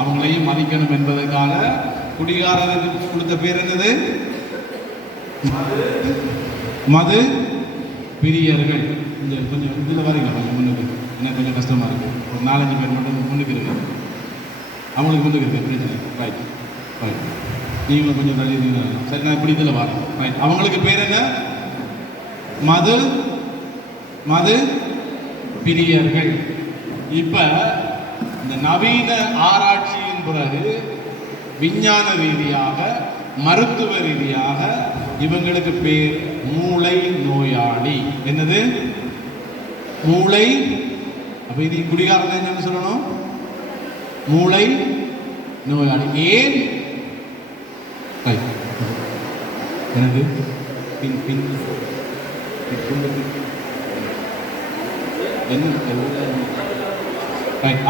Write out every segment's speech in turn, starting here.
அவங்களையும் மதிக்கணும் என்பதற்காக குடிகாரருக்கு கொடுத்த பேர் என்னது? மது பிரியர்கள். இந்த கொஞ்சம் இதில் வரீங்க, கொஞ்சம் முன்னுக்கு. எனக்கு கொஞ்சம் கஷ்டமாக இருக்குது. ஒரு 4-5 பேர் மட்டும் முன்னுக்கு இருக்கு. அவங்களுக்கு முன்னுக்கு இருக்கு பிரச்சனை. ரைட் ரைட், நீங்களும் கொஞ்சம் தள்ளி. சரி, நான் இப்படி இதில் வரேன். ரைட், அவங்களுக்கு பேர் என்ன? மது மது பிரியர்கள். இப்போ இந்த நவீன ஆராய்ச்சியின் பிறகு விஞ்ஞான ரீதியாக மருத்துவ ரீதியாக இவங்களுக்கு பேர் மூளை நோயாளி. என்னது? மூளை. அப்ப இது குடிகாரன் என்னன்னு சொல்லணும்? மூளை நோயாளி. ஏன்? எனக்கு பின் பின்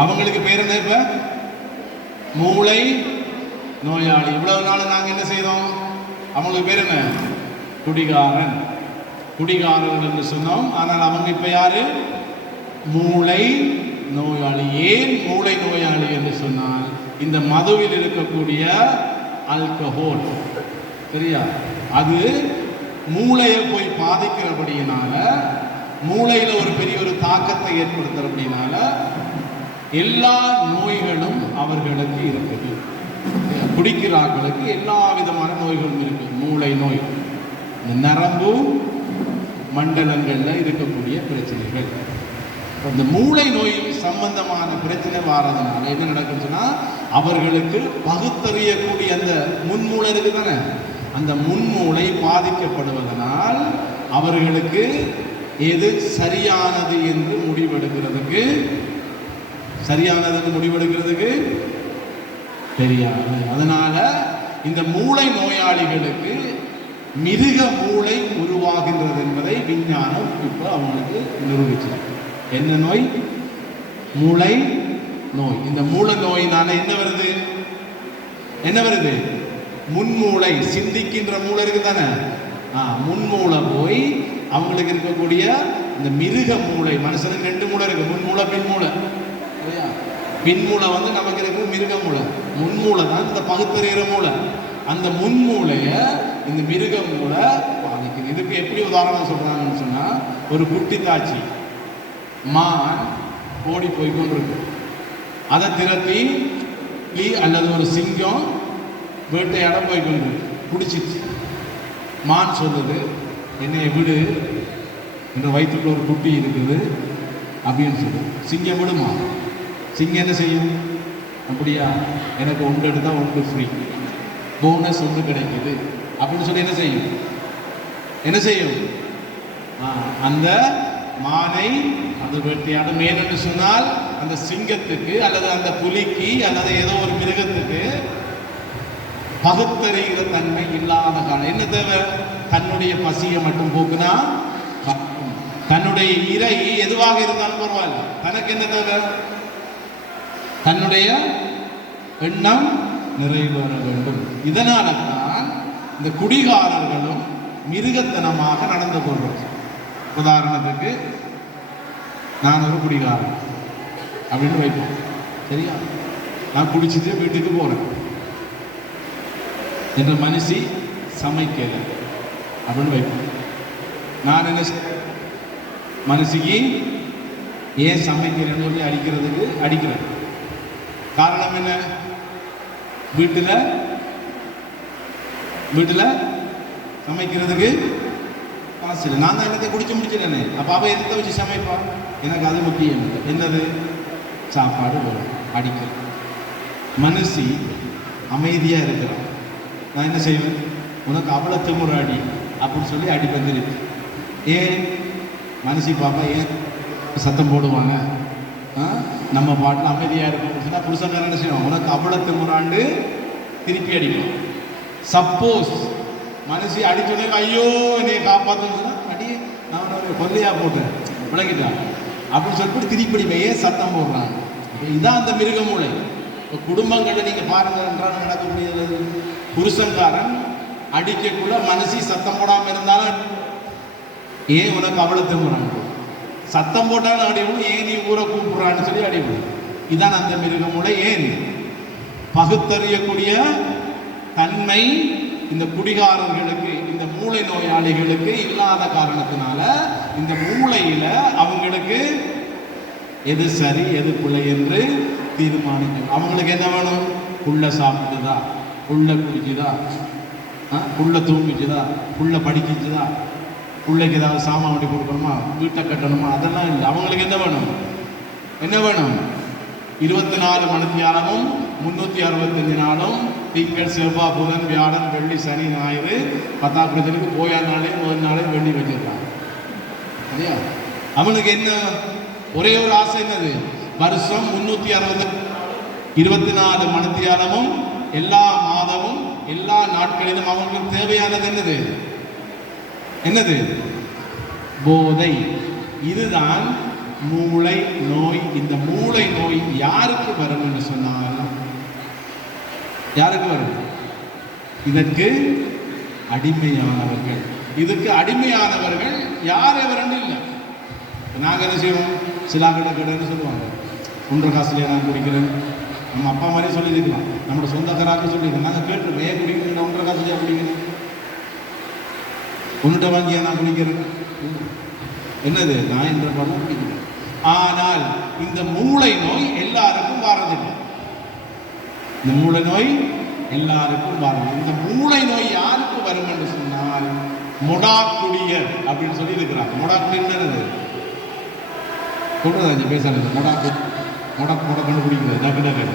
அவங்களுக்கு பேர் என்ன? இப்ப மூளை நோயாளி. இவ்வளவு நாள் நாங்க என்ன செய்தோம்? அவங்களுக்கு பேர் என்ன? குடிகாரன். குடிகாரர்கள் என்று சொன்னோம். ஆனால் அவங்க இப்ப யாரு? மூளை நோயாளி. ஏன் மூளை நோயாளி என்று சொன்னால், இந்த மதுவில் இருக்கக்கூடிய ஆல்கஹால், சரியா, அது மூளையை போய் பாதிக்கிறபடியினால, மூளையில ஒரு பெரிய ஒரு தாக்கத்தை ஏற்படுத்துறபடினால எல்லா நோய்களும் அவர்களுக்கு இருக்குது. குடிக்கிறார்களுக்கு எல்லா விதமான நோய்களும் இருக்கு. மூளை நோய், நரம்பு மண்டலங்கள்ல இருக்கக்கூடிய பிரச்சனைகள். இந்த மூளை நோய் சம்பந்தமான பிரச்சனை வாரதுனால என்ன நடக்குதுன்னா, அவர்களுக்கு பகுத்தறியக்கூடிய அந்த முன்மூளை இருக்கு தானே, அந்த முன்மூளை பாதிக்கப்படுவதனால் அவர்களுக்கு எது சரியானது என்று முடிவெடுக்கிறதுக்கு தெரியாது. அதனால இந்த மூளை நோயாளிகளுக்கு மிருக மூளை உருவாகின்றது என்பதை விஞ்ஞானம் இப்போ அவங்களுக்கு நிரூபிச்சிருக்கு. என்ன நோய்? மூளை நோய். இந்த மூளை நோயினால என்ன வருது? முன்மூளை, சிந்திக்கின்ற மூளை இருக்கு தானே, முன்மூளை போய் அவங்களுக்கு இருக்கக்கூடிய இந்த மிருக மூளை. மனுஷனுக்கு 2 மூளை இருக்கு, முன்மூளை பின்மூளை. பின்மூளை வந்து நமக்கு இருக்கிற மிருக மூளை, முன்மூளை தான் இந்த பகுத்தறிகிற மூளை. அந்த முன்மூளைய இந்த மிருக மூளை பாதிக்குது. இதுக்கு எப்படி உதாரணம் சொல்றாங்கன்னு சொன்னா, ஒரு குட்டி தாச்சி மான் ஓடி போய் கொண்டிருக்கு. அதை திரட்டி அல்லது ஒரு சிங்கம் வேட்டையாட போய் கொண்டிருக்கு. பிடிச்சிச்சு. மான் சொல்லுது, என்னை விடு, என்ற வயிற்றுக்குள்ள ஒரு குட்டி இருக்குது அப்படின்னு சொல்லு. சிங்கம் விடுமா? சிங்கம் என்ன செய்யும்? அப்படியா, எனக்கு ஒன்று எடுத்தால் ஒன்று ஃப்ரீ, போனஸ் ஒன்று கிடைக்குது அப்படின்னு சொல்லி என்ன செய்யும்? அந்த மானை அது வேட்டையாடும். ஏனென்று சொன்னால், அந்த சிங்கத்துக்கு அல்லது அந்த புலிக்கு அல்லது ஏதோ ஒரு மிருகத்துக்கு பகுத்தறிகிற தன்மை இல்லாத காலம். என்ன தேவை? தன்னுடைய பசியை மட்டும் போக்குனா, தன்னுடைய இறை எதுவாக இருந்தாலும் பரவாயில்ல, தனக்கு என்ன தேவை? தன்னுடைய எண்ணம் நிறைவேற வேண்டும். இதனால தான் இந்த குடிகாரர்களும் மிருகத்தனமாக நடந்து கொள்வது. உதாரணத்துக்கு, நான் ஒரு குடிகாரன் அப்படின்னு வைப்போம், சரியா? நான் குடிச்சிட்டு வீட்டுக்கு போறேன், என்ற மனுஷி சமைக்கல அப்படின்னு வைப்போம். நான் என்ன மனுஷிக்கு ஏன் சமைக்கிறேன்னு சொல்லி அடிக்கிறேன். காரணம் என்ன? வீட்டில் சமைக்கிறதுக்கு காசு இல்லை. நான் தான் என்னத்தை குடிச்சு முடிச்சிட்டேனே. அப்போ அவள் என்னத்தை வச்சு சமைப்பான்? எனக்கு அது முக்கியம். என்னது? சாப்பாடு வரும். அடிக்கிறேன். மனுஷி அமைதியாக இருக்கிறான். நான் என்ன செய்வேன்? உனக்கு அவ்வளோ திமுறை அடி அப்படின்னு சொல்லி அடிப்பேன் திருப்பி. ஏன்? மனுஷி பாப்பா ஏன் சத்தம் போடுவாங்க? நம்ம பாட்டில் அமைதியாக இருக்கும் சொன்னால் புருஷன் என்ன செய்வோம்? உனக்கு அவ்வளோ திமுறாண்டு திருப்பி அடிப்போம். சப்போஸ் மனுஷி அடிச்சோடனே ஐயோ என்னை காப்பாற்றணும்னு சொன்னால், அடி நான் ஒரு கொல்லையாக போட்டேன் விளங்கிட்டான் அப்படின்னு சொல்லிட்டு திருப்பி அடிப்பேன். ஏன் சத்தம் போடுறாங்க? இதுதான் அந்த மிருக மூளை. இப்போ குடும்பங்களில் நீங்கள் பாருங்கள் என்றால் நடக்கக்கூடியது, புருஷன்காரன் அடிக்கக்குள்ள மனசி சத்தம் போடாமல் இருந்தாலும் ஏன் உனக்கு அவ்வளோ திமுறாங்க? சத்தம் போட்டாலும் அடிவும், ஏன் நீ ஊரை கூப்பிடுறான்னு சொல்லி அடிவும். இதான் அந்த மிருக மூளை. ஏன்? பகுத்தறியக்கூடிய தன்மை இந்த குடிகாரர்களுக்கு, இந்த மூளை நோயாளிகளுக்கு இல்லாத காரணத்தினால இந்த மூளையில அவங்களுக்கு எது சரி எது பிள்ளை என்று தீர்மானிக்கும். அவங்களுக்கு என்ன வேணும்? புள்ள சாப்பிட்டுதா, புள்ள குடிக்குதா, புள்ள தூங்கிச்சுதா, புள்ள படிக்கிச்சுதா, பிள்ளைக்கு ஏதாவது சாமான் வண்டி கொடுக்கணுமா, வீட்டை கட்டணுமா, அதெல்லாம் இல்லை. அவங்களுக்கு என்ன வேணும்? என்ன வேணும்? 24 மணித்தியாலமும் 365 நாளும் திங்கள் செவ்வாய் புதன் வியாழன் வெள்ளி சனி ஞாயிறு 10ஆம் பிரச்சனைக்கு போயா நாளே முதல் நாளே வெள்ளி வச்சிருக்காங்க. சரியா? அவனுக்கு என்ன ஒரே ஒரு ஆசை? என்னது? வருஷம் 360 24 மணித்தியாலமும் எல்லா மாதமும் எல்லா நாட்களிலும் அவங்களுக்கு தேவையானது என்னது? என்னது? போதை. இதுதான் மூளை நோய். இந்த மூளை நோய் யாருக்கு வரும் என்று சொன்னால், யாருக்கு வரும்? இதற்கு அடிமையானவர்கள். இதுக்கு அடிமையானவர்கள் யார் எவரன்னு இல்லை. நாங்கள் என்ன செய்வோம்? சிலா கடன்னு சொல்லுவாங்க, 1 காசுலேயே நான் குடிக்கிறேன். நம்ம அப்பா மாதிரியே சொல்லியிருக்கலாம், நம்மளோட சொந்தக்காராக சொல்லியிருக்கோம். நாங்கள் கேட்டுருக்கோம், ஏன் குடிக்கிறேன்? 1 காசுலேயே குடிக்கிறேன், உன்னிட்ட வாங்கியா நான் குடிக்கிறேன். என்னது? நான் என்ற படம் குடிக்கிறேன். ஆனால் இந்த மூளை நோய் எல்லாருக்கும் வாரதில்லை. இந்த மூளை நோய் எல்லாருக்கும் வரும். இந்த மூளை நோய் யாருக்கு வரும் என்று சொன்னால், மொடாக்குடியர் அப்படின்னு சொல்லி இருக்கிறாங்க. மொடாக்குடியர் சொல்றதா பேசுறது? முடக்கொண்டு குடிக்கிறது டக்கு டக்கு.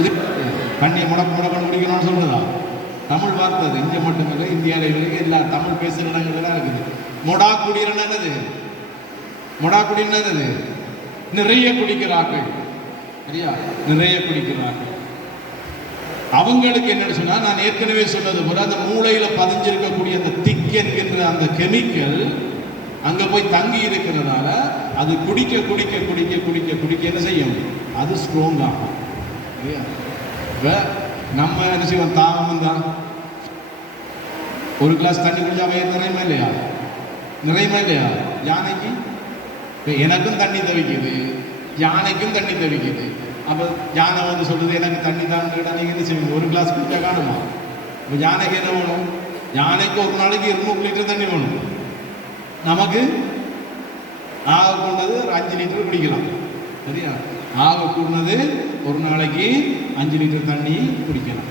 இது கண்ணி முடக்கொண்டு குடிக்கணும்னு சொல்றதா? தமிழ் வார்த்தை அது. இங்கே மட்டுமில்லை, இந்தியாவில் வரைக்கும் எல்லா தமிழ் பேசுகிற இடங்கள்லாம் இருக்குது. மொடாக்குடியர் என்னது? மொடாக்குடியர் என்னது? நிறைய குடிக்கிறார்கள். சரியா? நிறைய குடிக்கிறார்கள். அவங்களுக்கு என்னன்னு சொன்னா, நான் ஏற்கனவே சொன்னது போல அந்த மூளையில பதிஞ்சிருக்கக்கூடிய அந்த திக் என்கின்ற அந்த கெமிக்கல் அங்க போய் தங்கி இருக்கிறதால அது குடிக்க குடிக்க குடிக்க குடிக்க குடிக்க என்ன செய்யும்? அது ஸ்ட்ராங் ஆகும். நம்ம என்ன செய்வோம்? தாகம் தான் ஒரு கிளாஸ் தண்ணி குடிச்சா வயிறு நிறையுமா இல்லையா? நிறையுமா இல்லையா? யானைக்கு, எனக்கும் தண்ணி தவிக்குது, யானைக்கும் தண்ணி தவிக்குது. அப்போ யானை வந்து சொல்றது எனக்கு தண்ணி தான் கேட்டால் நீங்கள் என்ன செய்வீங்க? ஒரு கிளாஸ் குடிச்சா காணுமா? இப்போ யானைக்கு என்ன வேணும்? யானைக்கு ஒரு நாளைக்கு 200 லிட்டர் தண்ணி வேணும். நமக்கு ஆக கூடது 5 லிட்டர் குடிக்கலாம். சரியா? ஆக கூடது ஒரு நாளைக்கு 5 லிட்டர் தண்ணி குடிக்கலாம்.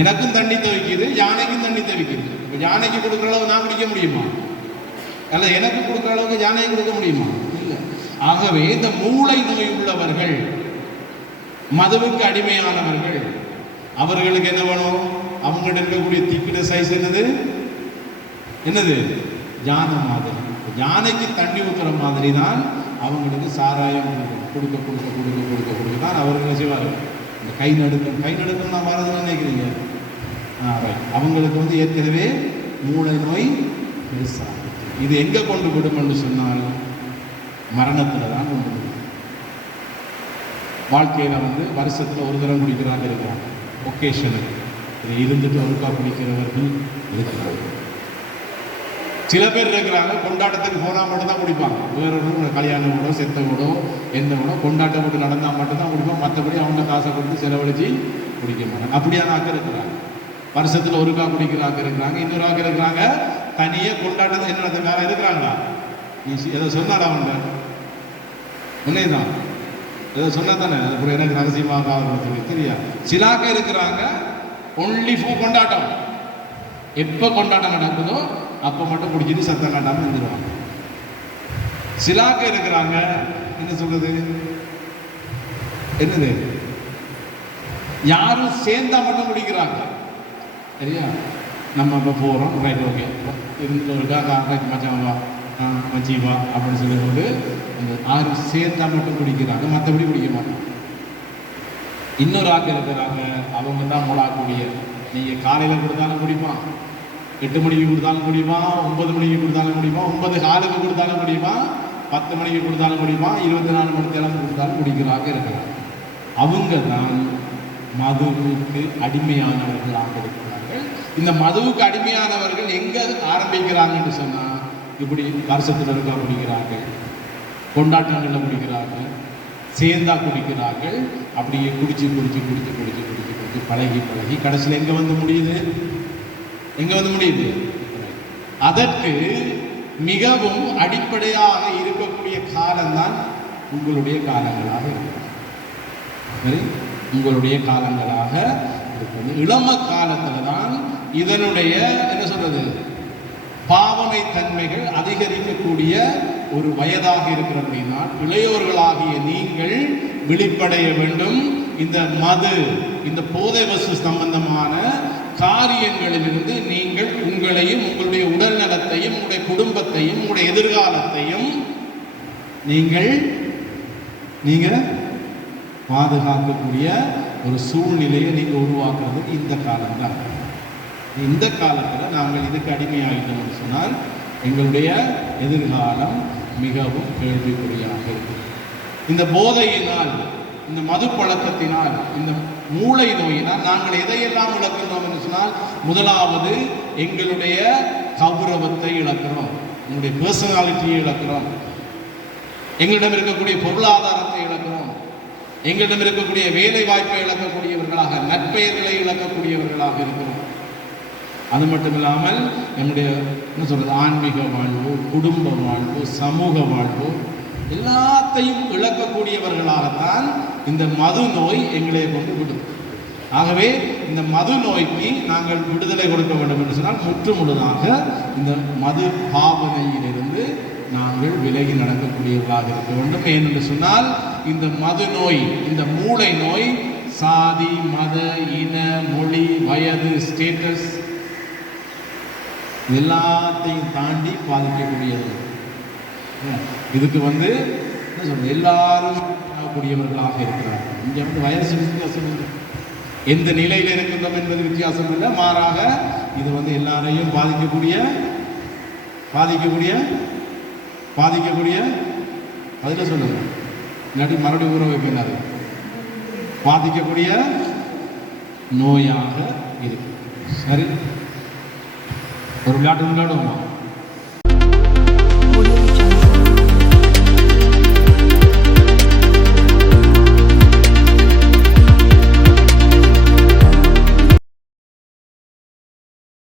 எனக்கும் தண்ணி தவிக்குது, யானைக்கும் தண்ணி தவிக்குது. இப்போ யானைக்கு கொடுக்குற அளவு நான் குடிக்க முடியுமா? அல்ல, எனக்கு கொடுக்குற அளவுக்கு யானைக்கு கொடுக்க முடியுமா? இல்லை. ஆகவே இந்த மூளை நோய் உள்ளவர்கள், மதுவுக்கு அடிமையானவர்கள், அவர்களுக்கு என்ன வேணும்? அவங்கள்ட்ட இருக்கக்கூடிய திக்கிட்ட சைஸ் என்னது? என்னது? யானை மாதிரி. யானைக்கு தண்ணி ஊற்றுற மாதிரி தான் அவங்களுக்கு சாராயம் கொடுக்க கொடுக்க கொடுக்க கொடுக்க கொடுக்க தான் அவர்கள் செய்வார்கள். இந்த கை நடுக்கம் நான் வரதுன்னு நினைக்கிறீங்க. அவங்களுக்கு வந்து ஏற்கனவே மூளை நோய் பெருசாக. இது எங்கே கொண்டு விடும் என்று சொன்னால், மரணத்தில் தான் கொண்டு விடும். வாழ்க்கையில் வந்து வருஷத்தில் ஒரு தரம் குடிக்கிறாங்க இருக்கிறாங்க, ஒகேஷனுக்கு. இதை இருந்துட்டு ஒருக்கா குடிக்கிறவர்கள் இருக்கிறாங்க. சில பேர் இருக்கிறாங்க, கொண்டாட்டத்துக்கு போனால் மட்டும்தான் குடிப்பாங்க. வேறொரு கல்யாணம் கூட செத்த கூடோ எந்த கூட கொண்டாட்டம் விட்டு நடந்தால் மட்டும்தான் குடிப்போம். மற்றபடி அவங்க காசை கொடுத்து செலவழித்து குடிக்க மாட்டாங்க. அப்படியான ஆக்க இருக்கிறாங்க. வருஷத்தில் ஒருக்கா குடிக்கிறாங்க இருக்கிறாங்க. இன்னொரு ஆக்க இருக்கிறாங்க, தனியாக கொண்டாட்டத்தை என்ன வேற இருக்கிறாங்களா? நீ எதை சொன்னாடா அவங்க உண்மைதான், எதை சொன்னா தானே அது எனக்கு ரகசியமாக சொல்லி தெரியா. சிலாக்க இருக்கிறாங்க ஒன்லி ஃபார் கொண்டாட்டம். எப்போ கொண்டாட்டம் நடக்குதோ அப்போ மட்டும் குடிச்சிட்டு சத்தம் காட்டாமல் இருந்துருவாங்க. சிலாக்க இருக்கிறாங்க, என்ன சொல்றது, என்னது, யாரும் சேர்ந்தா மட்டும் குடிக்கிறாங்க. சரியா? நம்ம இப்போ போகிறோம், ரைட், ஓகே, இருந்துருக்கா ரைட், மச்சான் வா, மச்சி வா அப்படின்னு சொல்லும்போது அந்த யாரும் சேர்ந்தா மட்டும் குடிக்கிறாங்க, மற்றபடி குடிக்க மாட்டாங்க. இன்னொரு ஆக்கள் இருக்கிறாங்க, அவங்க தான் மூலாக்கூடிய. நீங்கள் காலையில் கொடுத்தாலும் குடிப்பான், 8 மணிக்கு கொடுத்தாலும் குடிப்பான், 9 மணிக்கு கொடுத்தாலும் குடிப்பான், 9 காலுக்கு கொடுத்தாலும் குடிப்பான், 10 மணிக்கு கொடுத்தாலும் குடிப்பான், 24 மணி நேரம் கொடுத்தாலும் குடிக்கிறாங்க இருக்கிறாங்க. அவங்க தான் மதுவுக்கு அடிமையானவர்களாக இருக்கிறார்கள். இந்த மதுவுக்கு அடிமையானவர்கள் எங்கே ஆரம்பிக்கிறாங்கன்னு சொன்னால், இப்படி வருஷத்தில் இருக்கா குடிக்கிறார்கள், கொண்டாட்டங்களில் குடிக்கிறார்கள், சேர்ந்தா குடிக்கிறார்கள். அப்படியே குடிச்சு குடிச்சு குடிச்சு குடிச்சு குடிச்சு குடிச்சு பழகி பழகி கடைசியில் எங்கே வந்து முடியுது? எங்கே வந்து முடியுது? அதற்கு மிகவும் அடிப்படையாக இருக்கக்கூடிய காலம்தான் உங்களுடைய காலங்களாக இருக்கிறது. சரி, உங்களுடைய காலங்களாக இருக்கிறது. இளம காலத்தில் தான் இதனுடைய என்ன சொல்றது பாவனை தன்மைகள் அதிகரிக்கக்கூடிய ஒரு வயதாக இருக்கிறபடினா இளையோர்களாகிய நீங்கள் விழிப்படைய வேண்டும். இந்த மது, இந்த போதை வசு சம்பந்தமான காரியங்களிலிருந்து நீங்கள் உங்களையும் உங்களுடைய உடல் நலத்தையும் உங்களுடைய குடும்பத்தையும் உங்களுடைய எதிர்காலத்தையும் நீங்கள் பாதுகாக்கக்கூடிய ஒரு சூழ்நிலையை நீங்கள் உருவாக்குறது இந்த காலம்தான். இந்த காலத்தில் நாங்கள் இதுக்கு அடிமையாகிட்டோம்னு சொன்னால் எங்களுடைய எதிர்காலம் மிகவும் கேள்விக்குறியாக இருக்குது. இந்த போதையினால், இந்த மது பழக்கத்தினால், இந்த மூளை நோயினால் நாங்கள் எதையெல்லாம் இழக்கிறோம் என்று சொன்னால், முதலாவது எங்களுடைய கௌரவத்தை இழக்கிறோம், எங்களுடைய பர்சனாலிட்டியை இழக்கிறோம், எங்களிடம் இருக்கக்கூடிய பொருளாதாரத்தை இழக்கிறோம், எங்களிடம் இருக்கக்கூடிய வேலை வாய்ப்பை இழக்கக்கூடியவர்களாக, நற்பெயர்களை இழக்கக்கூடியவர்களாக இருக்கிறோம். அது மட்டும் இல்லாமல் நம்முடைய என்ன சொல்றது ஆன்மீக வாழ்வு, குடும்ப வாழ்வு, சமூக வாழ்வு எல்லாத்தையும் இழக்கக்கூடியவர்களாகத்தான் இந்த மது நோய் எங்களை கொண்டு விடும். ஆகவே இந்த மது நோய்க்கு நாங்கள் விடுதலை கொடுக்க வேண்டும் என்று சொன்னால் முற்று முழுதாக இந்த மது பாவனையிலிருந்து நாங்கள் விலகி நடக்கக்கூடியவர்களாக இருக்க வேண்டும். ஏனென்று சொன்னால் இந்த மது நோய், இந்த மூளை நோய் சாதி, மத, இன, மொழி, வயது, ஸ்டேட்டஸ் எல்லாத்தையும் தாண்டி பாதிக்கக்கூடியது. இதுக்கு என்ன சொல்றது எல்லாரும் கூடியவர்களாக இருக்கிறார்கள். இங்கே வயசு வித்தியாசம் இல்லை, எந்த நிலையில் இருக்கின்றோம் என்பது வித்தியாசம் இல்லை. மாறாக இது எல்லாரையும் பாதிக்கக்கூடிய அதில் சொல்லுங்க இல்லாட்டி மறுபடியும் ஊற வைப்பினார் பாதிக்கக்கூடிய நோயாக இருக்கு. சரி, ஒரு விளையாட்டு விளையாடுவோமா?